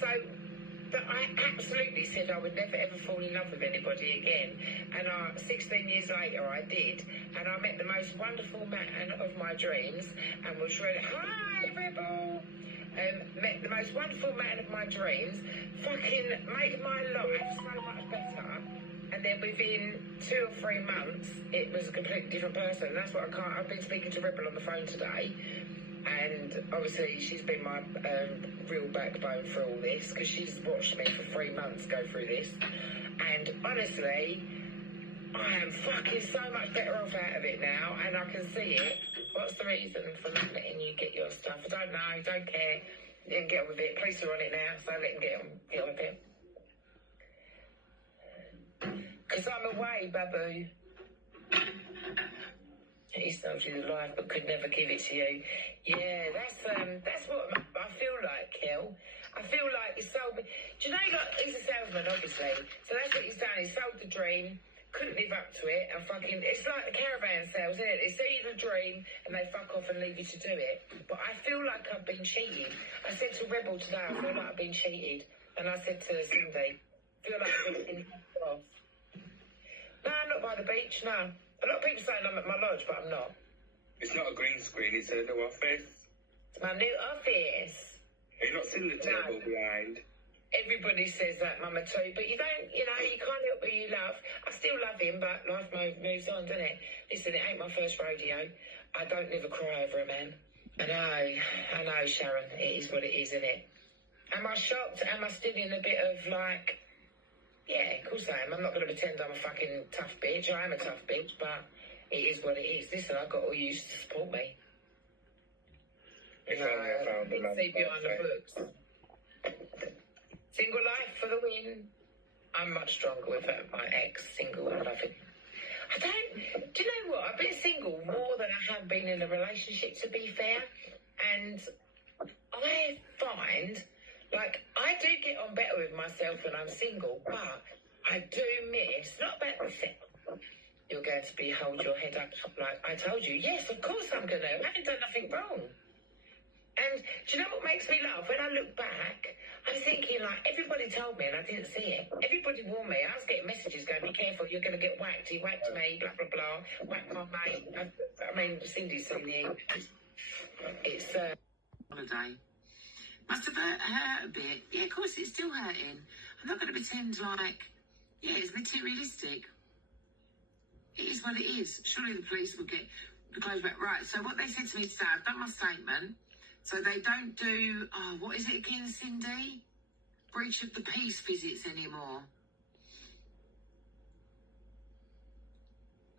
So that I absolutely said I would never ever fall in love with anybody again. And 16 years later I did, and I met the most wonderful man of my dreams and was ready. Hi, Rebel! Met the most wonderful man of my dreams, fucking made my life so much better. And then within 2 or 3 months, it was a completely different person. And that's what I've been speaking to Rebel on the phone today. And obviously she's been my real backbone for all this, because she's watched me for 3 months go through this. And honestly, I am fucking so much better off out of it now, and I can see it. What's the reason for not letting you get your stuff? I don't know, don't care. Let him get on with it. Police are on it now, so let him get on with it. Because I'm away, babu. He sold you the life but could never give it to you. Yeah, that's what I feel like, Kel. I feel like he sold me. Do you know, he's a salesman, obviously. So that's what he's done. He sold the dream, couldn't live up to it, and fucking, it's like the caravan sales, isn't it? They see the dream and they fuck off and leave you to do it. But I feel like I've been cheated. I said to Rebel today, I feel like I've been cheated. And I said to Cindy, I feel like I've been off. No, I'm not by the beach, no. A lot of people saying I'm at my lodge, but I'm not. It's not a green screen, it's a new office. It's my new office. Have you not seen the table behind? Everybody says that, Mama, too, but you don't, you can't help who you love. I still love him, but life moves on, doesn't it? Listen, it ain't my first rodeo. I don't live a cry over a man. I know, Sharon, it is what it is, isn't it? Am I shocked? Am I still in a bit of, like... Yeah, of course I am. I'm not going to pretend I'm a fucking tough bitch. I am a tough bitch, but it is what it is. Listen, I've got all you to support me. If only I found the love. See behind the books. Single life for the win. I'm much stronger with my ex. Single, I love it. Do you know what? I've been single more than I have been in a relationship, to be fair. And I find... Like, I do get on better with myself when I'm single, but I do miss, not about myself. You're going to hold your head up like I told you. Yes, of course I'm going to. I haven't done nothing wrong. And do you know what makes me laugh? When I look back, I'm thinking, like, everybody told me and I didn't see it. Everybody warned me. I was getting messages going, be careful, you're going to get whacked. He whacked me, blah, blah, blah. Whacked my mate. I mean, Cindy's seen it. It's holiday. Must have hurt a bit. Yeah, of course, it's still hurting. I'm not going to pretend like, yeah, it's materialistic. It is what it is. Surely the police will get the clothes back. Right, so what they said to me today, I've done my statement. So they don't do, what is it again, Cindy? Breach of the peace visits anymore.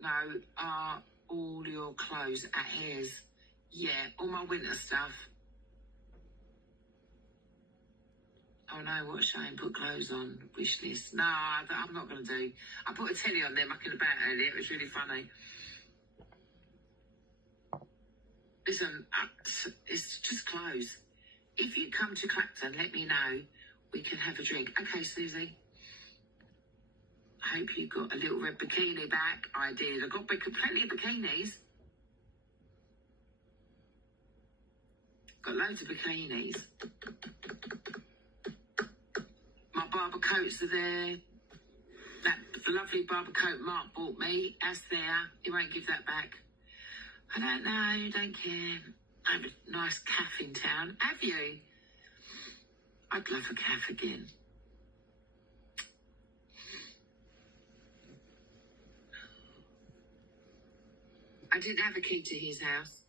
No, are all your clothes at Hare's? Yeah, all my winter stuff. Oh no, what a shame, put clothes on, wish list. No, I'm not going to do. I put a telly on there mucking about earlier, it was really funny. Listen, it's just clothes. If you come to Clapton, let me know, we can have a drink. Okay, Susie. I hope you got a little red bikini back. I did, I got plenty of bikinis. Got loads of bikinis. My barber coats are there. That lovely barber coat Mark bought me, that's there. He won't give that back. I don't know, don't care. I have a nice cafe in town. Have you? I'd love a cafe again. I didn't have a key to his house.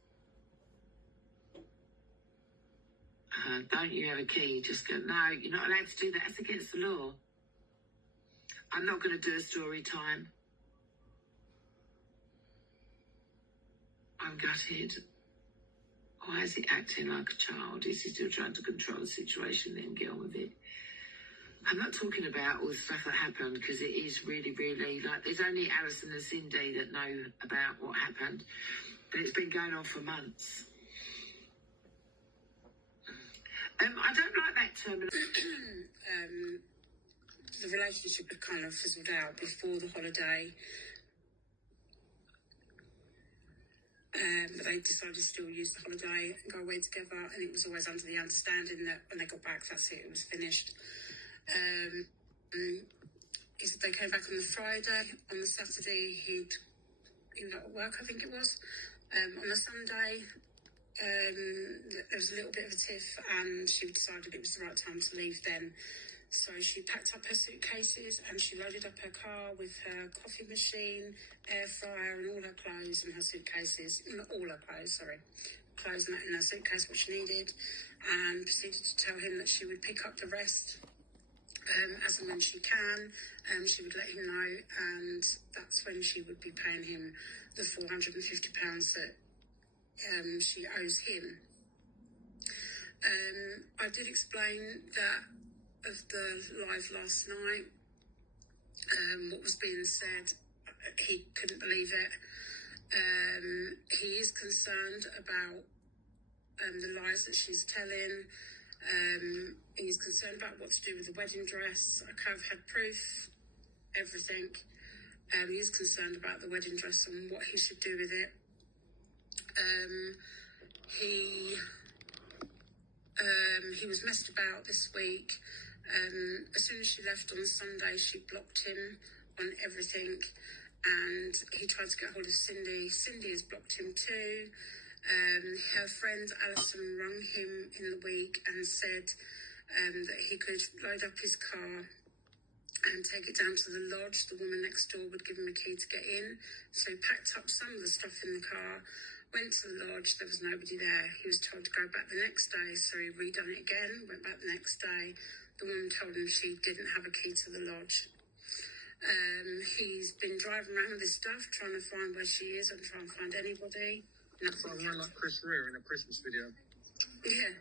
Don't you have a key? Just go, no, you're not allowed to do that. That's against the law. I'm not going to do a story time. I'm gutted. Why is he acting like a child? Is he still trying to control the situation and get on with it? I'm not talking about all the stuff that happened, because it is really, really, like, there's only Alison and Cindy that know about what happened. But it's been going on for months. I don't like that term. The relationship had kind of fizzled out before the holiday. But they decided to still use the holiday and go away together, and it was always under the understanding that when they got back, that's it was finished. He said they came back on the Friday. On the Saturday, he was at work, I think it was. On the Sunday, there was a little bit of a tiff, and she decided it was the right time to leave then. So she packed up her suitcases and she loaded up her car with her coffee machine, air fryer, and all her clothes and her suitcases. Not all her clothes, sorry. Clothes and that in her suitcase, what she needed, and proceeded to tell him that she would pick up the rest as and when she can. She would let him know, and that's when she would be paying him the £450 that she owes him. I did explain that of the live last night, what was being said, he couldn't believe it. He is concerned about the lies that she's telling. He's concerned about what to do with the wedding dress. I have had proof, everything. He is concerned about the wedding dress and what he should do with it. He was messed about this week. As soon as she left on Sunday, she blocked him on everything, and he tried to get hold of Cindy. Cindy has blocked him too. Her friend Alison rang him in the week and said that he could load up his car and take it down to the lodge. The woman next door would give him a key to get in. So he packed up some of the stuff in the car, went to the lodge. There was nobody there. He was told to go back the next day, so he redone it again, went back the next day. The woman told him she didn't have a key to the lodge. He's been driving around with his stuff, trying to find where she is and trying to find anybody. Nothing. Like Chris Rea in a Christmas video. Yeah.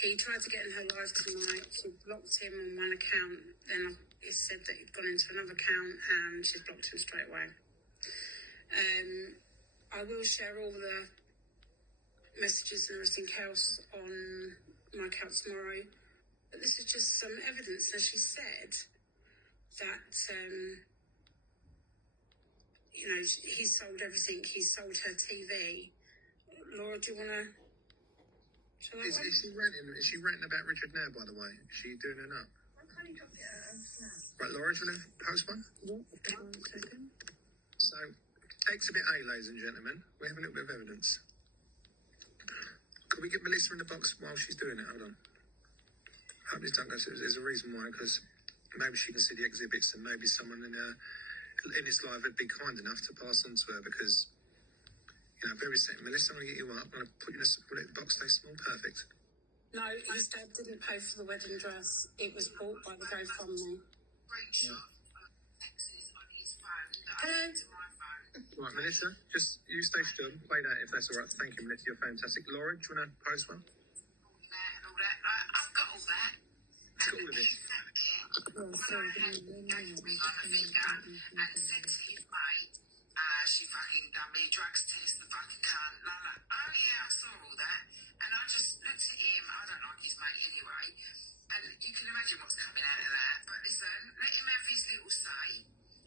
He tried to get in her live tonight. She blocked him on one account. Then it said that he'd gone into another account and she's blocked him straight away. I will share all the messages and everything else on my account tomorrow. But this is just some evidence, as she said, that, he's sold everything. He's sold her TV. Laura, do you want to... Is she ranting about Richard now, by the way? Is she doing it up? Right, Laura, do you want to post one? One second. So, Exhibit A, ladies and gentlemen. We have a little bit of evidence. Could we get Melissa in the box while she's doing it? Hold on. I hope this don't go. There's a reason why, because maybe she can see the exhibits and maybe someone in this live would be kind enough to pass on to her, because, very second. Melissa, I'm going to get you up. I'm going to put you in the box, stay small, perfect. No, his dad didn't pay for the wedding dress. It was bought by the GoFundMe. Yeah. Hello. Right, Melissa, just you stay still. Play that if that's all right. Thank you, Melissa. You're fantastic. Laura, do you want to post one? I've got all that. It's got all of it. Oh, sorry. And said to his mate, she fucking done me a drugs test, the fucking cunt. Like, oh yeah, I saw all that. And I just looked at him. I don't like his mate anyway. And you can imagine what's coming out of that. But listen, let him have his little say.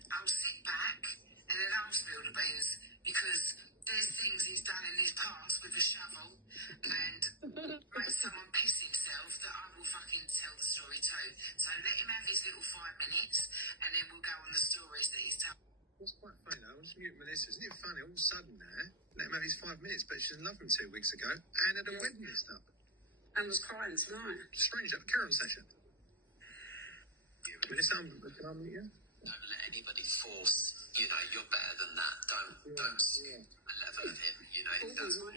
I'll sit back and then I'll spill the beans, because there's things he's done in his past with a shovel and made someone piss himself that I will fucking tell the story too. So let him have his little 5 minutes and then we'll go on the stories that he's told. What's quite funny though, I was mute Melissa. Isn't it funny all of a sudden there? Let him have his 5 minutes, but she didn't love him 2 weeks ago and had a wedding list up. And was crying tonight. Strange, that carry on session. Melissa, can I meet you? Don't let anybody force, you're better than that. Don't see a level of him, He might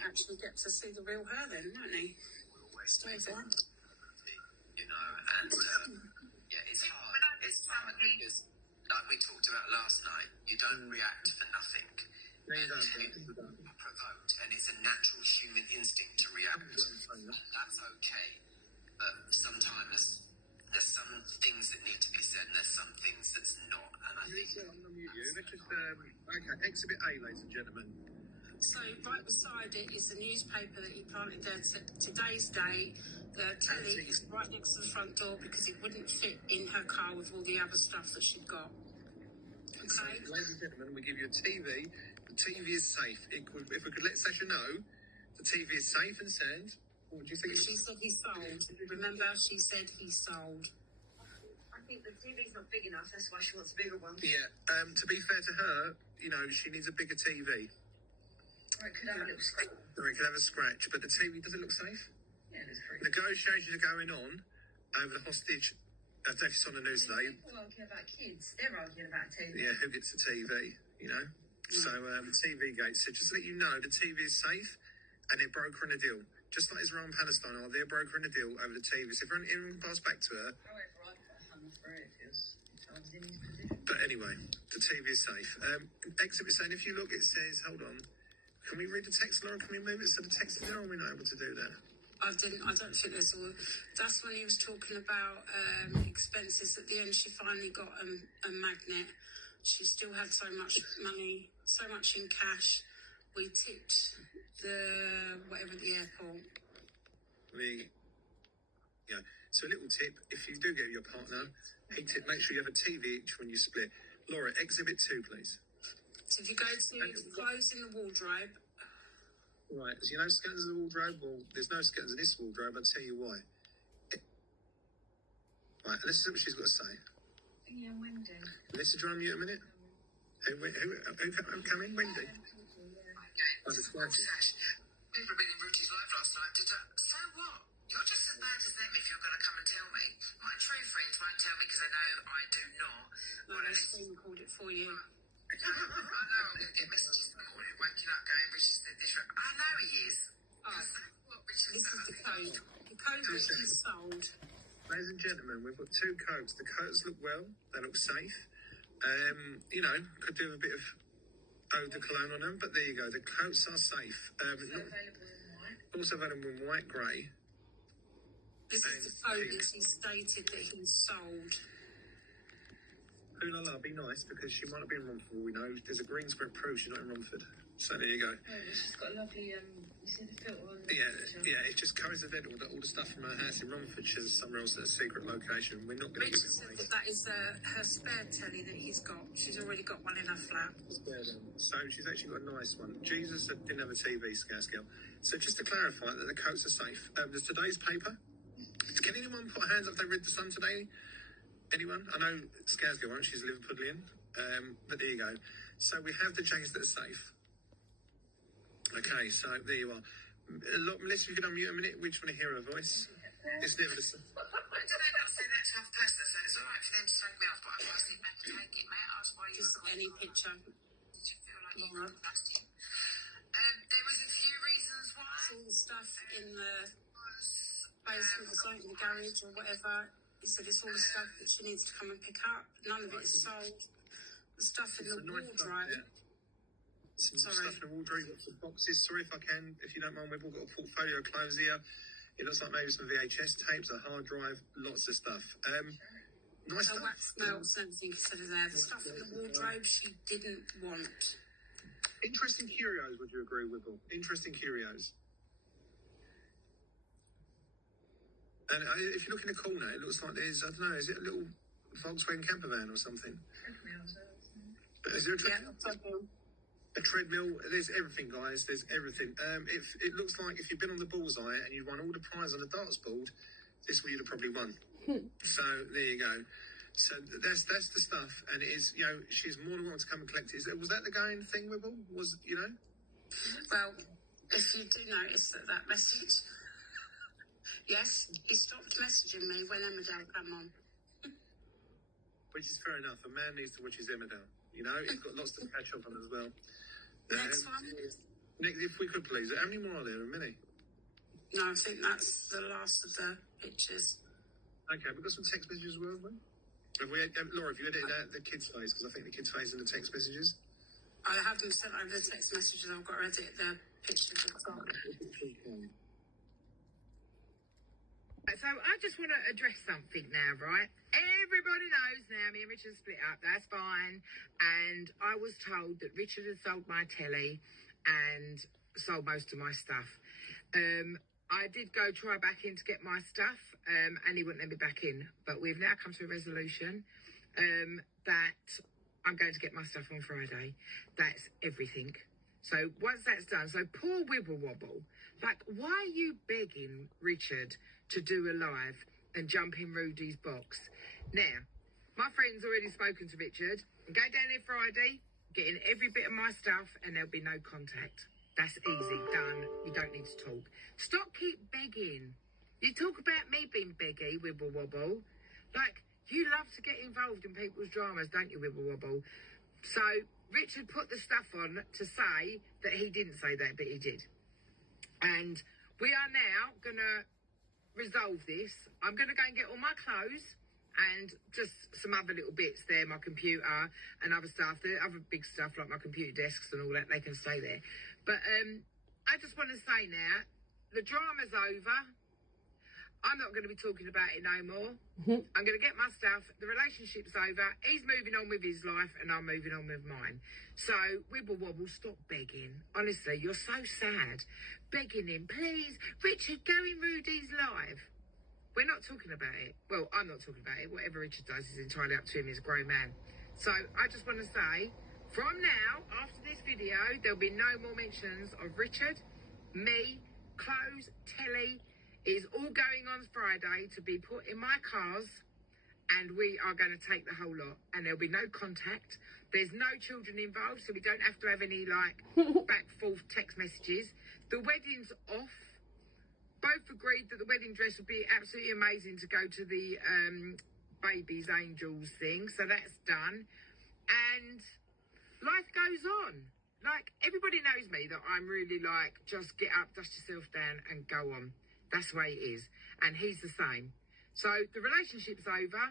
actually get to see the real her then, won't he? We always Stay make there. it, and it's hard. It's hard because, like we talked about last night, you don't react for nothing. No, you don't. You're provoked, and it's a natural human instinct to react. And that's okay. But sometimes there's some things that need to be said, and there's some things that's not. And I think... I'm going to mute you. Let's just, okay, Exhibit A, ladies and gentlemen. So right beside it is the newspaper that he planted there. Today's date. The telly is right next to the front door because it wouldn't fit in her car with all the other stuff that she'd got. Okay. Ladies and gentlemen, we give you a TV, the TV is safe. If we could let Sasha know the TV is safe and sound, what do you think? She said he sold. Remember, she said he sold. I think the TV's not big enough. That's why she wants a bigger one. Yeah. To be fair to her, you know, she needs a bigger TV. Or it could have a little scratch. Or it could have a scratch, but the TV doesn't look safe. Yeah, it's pretty. Negotiations are going on over the hostage. That's on the news today. People arguing about kids. They're arguing about TV. Yeah, who gets the TV, you know? So, TV Gate said, just to let you know, the TV is safe and they're brokering a deal. Just like Israel and Palestine are, they're brokering a deal over the TV. So if anyone pass back to her... However, I'd put a hammer for it if I was in his position. But anyway, the TV is safe. Exhibit saying, if you look, it says, hold on. Can we read the text, Laura? Can we move it so the text is there, or are we not able to do that? I don't think there's all. That's when he was talking about expenses. At the end, she finally got a magnet. She still had so much money, so much in cash. We tipped the airport. Yeah. So a little tip: if you do get your partner, hey tip, make sure you have a TV each when you split. Laura, exhibit 2, please. So if you go to clothes in the wardrobe. Right, so you know skeletons in the wardrobe? Well, there's no skeletons in this wardrobe, I'll tell you why. Right, let's see what she's got to say. Yeah, Wendy. Melissa, do you want to mute a minute? Who come in? Wendy? Oh, that's right. People have been in Rudy's live last night. So what? You're just as bad as them if you're going to come and tell me. My true friends won't tell me because they know I do not. No, I screen recorded it for you. I know I'm going to get messages in the morning waking up going, Richard said this. I know he is. Oh, What Richard this said. is the code. The code that he sold. Ladies and gentlemen, we've got 2 coats. The coats look well. They look safe. You know, could do a bit of eau de cologne on them, but there you go. The coats are safe. Also available in white, grey. This is the code that he stated that he sold. Ooh la la, be nice, because she might have been in Romford, we know. There's a green script proof she's not in Romford. So there you go. Oh, she's got a lovely, you see the filter on the Yeah, it's just coincidental that all the stuff from her house in Romford is somewhere else at a secret location. We're not going to give Richard it said that is her spare telly that he's got. She's already got one in her flat. So she's actually got a nice one. Jesus didn't have a TV, Scarscale. So just to clarify that the coats are safe. There's today's paper. Can anyone put hands up if they read the Sun today? Anyone? I know Scarscale won't. She's a Liverpudlian. But there you go. So we have the jackets that are safe. Okay, so there you are. Melissa, if you could unmute a minute, we just want to hear her voice. It's never the same. I don't know not say that to another person, so it's all right for them to take me off, but I've got to sit back and take it. May I ask why you Just were any picture. Did you feel like you were trusting? There was a few reasons why. All the stuff in the basement or something, in the garage or whatever. He said it's all the stuff that she needs to come and pick up. None of it is sold. The stuff in the wardrobe. Some stuff in the wardrobe, got some boxes. Sorry if I can, if you don't mind, we've all got a portfolio of clothes here. It looks like maybe some VHS tapes, a hard drive, lots of stuff. Nice A stuff. wax melts and everything instead of there. The stuff in the wardrobe she didn't want. Interesting curios, would you agree, Whipple? Interesting curios. And if you look in the corner, it looks like there's, I don't know, is it a little Volkswagen camper van or something? Is there a treadmill? A treadmill, there's everything, guys. There's everything. It looks like if you've been on the bullseye and you won all the prize on the darts board, this is what you'd have probably won. So there you go. So that's the stuff, and it is, you know, she's more than welcome to come and collect it. Was that the going thing, Whipple? Was, you know? Well, if you do notice that message, yes, he stopped messaging me when Emmerdale came on. Which is fair enough. A man needs to watch his Emmerdale. You know, he's got lots to catch up on as well. Next one? Nick, if we could please. How many more are there? A many? No, I think that's the last of the pictures. Okay, we've got some text messages as well, haven't we? Have we Laura, have you edited out the kids' face? Because I think the kids' face in the text messages. I haven't sent over the text messages. I've got to edit the pictures at the top. So I just want to address something now, right? Everybody knows now me and Richard split up. That's fine. And I was told that Richard had sold my telly and sold most of my stuff. I did go try back in to get my stuff, and he wouldn't let me back in. But we've now come to a resolution that I'm going to get my stuff on Friday. That's everything. So once that's done, so poor Wibble Wobble. Like, why are you begging Richard to do a live and jump in Rudy's box? Now, my friend's already spoken to Richard. Go down there Friday, getting every bit of my stuff, and there'll be no contact. That's easy, done. You don't need to talk. Stop keep begging. You talk about me being beggy, Wibble Wobble. Like, you love to get involved in people's dramas, don't you, Wibble Wobble? So Richard put the stuff on to say that he didn't say that, but he did. And we are now going to resolve this. I'm going to go and get all my clothes and just some other little bits there, my computer and other stuff. The other big stuff like my computer desks and all that, they can stay there. But I just want to say now, the drama's over. I'm not going to be talking about it no more. I'm going to get my stuff. The relationship's over. He's moving on with his life and I'm moving on with mine. So, Wibble Wobble, stop begging. Honestly, you're so sad. Begging him, please, Richard, go in Rudy's live. We're not talking about it. Well, I'm not talking about it. Whatever Richard does is entirely up to him. He's a grown man. So, I just want to say, from now, after this video, there'll be no more mentions of Richard, me, clothes, telly. It is all going on Friday to be put in my cars, and we are going to take the whole lot, and there'll be no contact. There's no children involved, so we don't have to have any, like, back-forth text messages. The wedding's off. Both agreed that the wedding dress would be absolutely amazing to go to the baby's angels thing, so that's done. And life goes on. Like, everybody knows me that I'm really, like, just get up, dust yourself down, and go on. That's the way it is. And he's the same. So the relationship's over.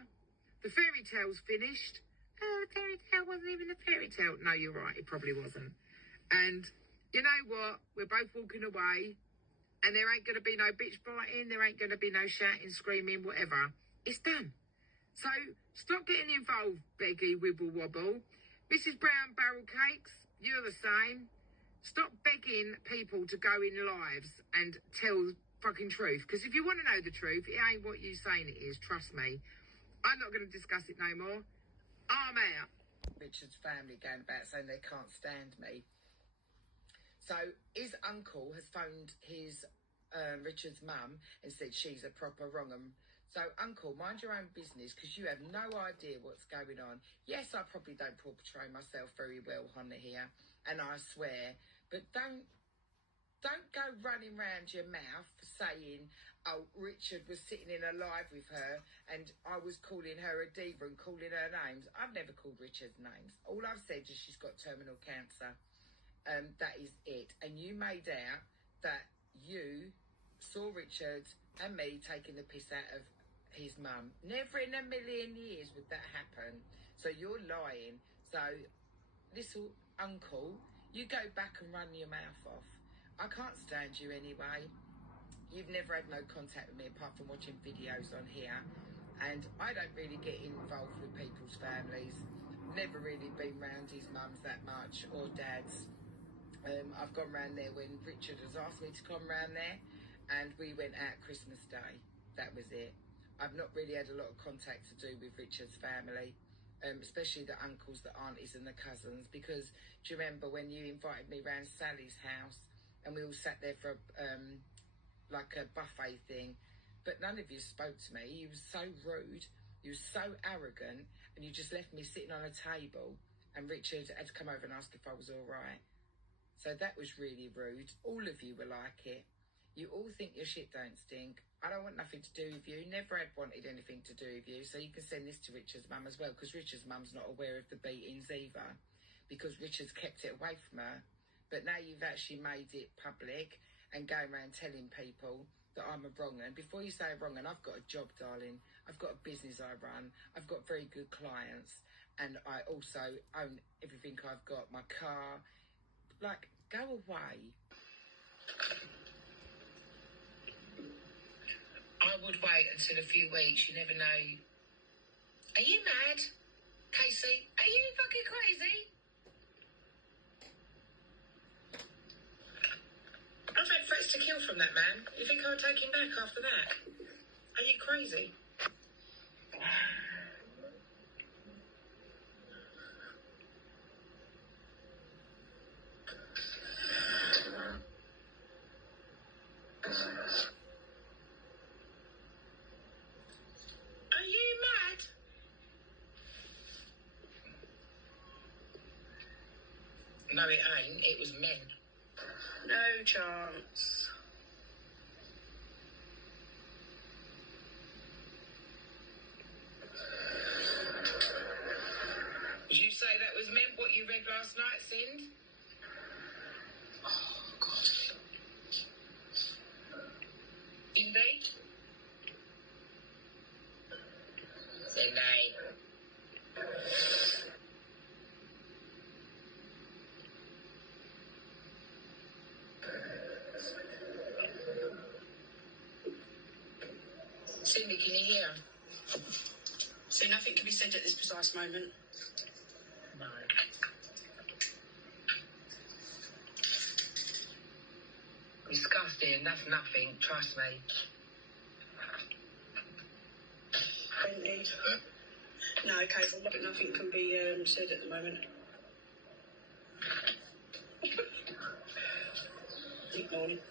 The fairy tale's finished. Oh, the fairy tale wasn't even a fairy tale. No, you're right. It probably wasn't. And you know what? We're both walking away. And there ain't going to be no bitch biting. There ain't going to be no shouting, screaming, whatever. It's done. So stop getting involved, Beggy Wibble Wobble. Mrs. Brown Barrel Cakes, you're the same. Stop begging people to go in lives and tell fucking truth, because if you want to know the truth, it ain't what you saying it is. Trust me. I'm not going to discuss it no more. I'm out. Richard's family going back saying they can't stand me. So his uncle has phoned his Richard's mum and said she's a proper wrong 'un. So uncle, mind your own business, because you have no idea what's going on. Yes, I probably don't portray myself very well on here, and I swear, but don't go running round your mouth saying, oh, Richard was sitting in a live with her and I was calling her a diva and calling her names. I've never called Richard's names. All I've said is she's got terminal cancer. That is it. And you made out that you saw Richard and me taking the piss out of his mum. Never in a million years would that happen. So you're lying. So, little uncle, you go back and run your mouth off. I can't stand you anyway. You've never had no contact with me apart from watching videos on here. And I don't really get involved with people's families. Never really been round his mums that much, or dad's. I've gone round there when Richard has asked me to come round there. And we went out Christmas Day. That was it. I've not really had a lot of contact to do with Richard's family. Especially the uncles, the aunties and the cousins. Because do you remember when you invited me round Sally's house? And we all sat there for like a buffet thing. But none of you spoke to me. You were so rude. You were so arrogant. And you just left me sitting on a table. And Richard had to come over and ask if I was all right. So that was really rude. All of you were like it. You all think your shit don't stink. I don't want nothing to do with you. Never had wanted anything to do with you. So you can send this to Richard's mum as well. Because Richard's mum's not aware of the beatings either. Because Richard's kept it away from her. But now you've actually made it public and going around telling people that I'm a wrong 'un. Before you say a wrong 'un, I've got a job, darling. I've got a business I run. I've got very good clients. And I also own everything I've got. My car. Like, go away. I would wait until a few weeks. You never know. Are you mad, Casey? Are you fucking crazy? I've had threats to kill from that man. You think I would take him back after that? Are you crazy? No, it ain't. It was men. No chance. Did you say that was meant what you read last night, Sind? Oh, God. Indeed? Cindy. Cindy, can you hear? So nothing can be said at this precise moment? No. Disgusting, that's nothing, trust me. Indeed. No, okay, well, nothing can be said at the moment. Ignore it.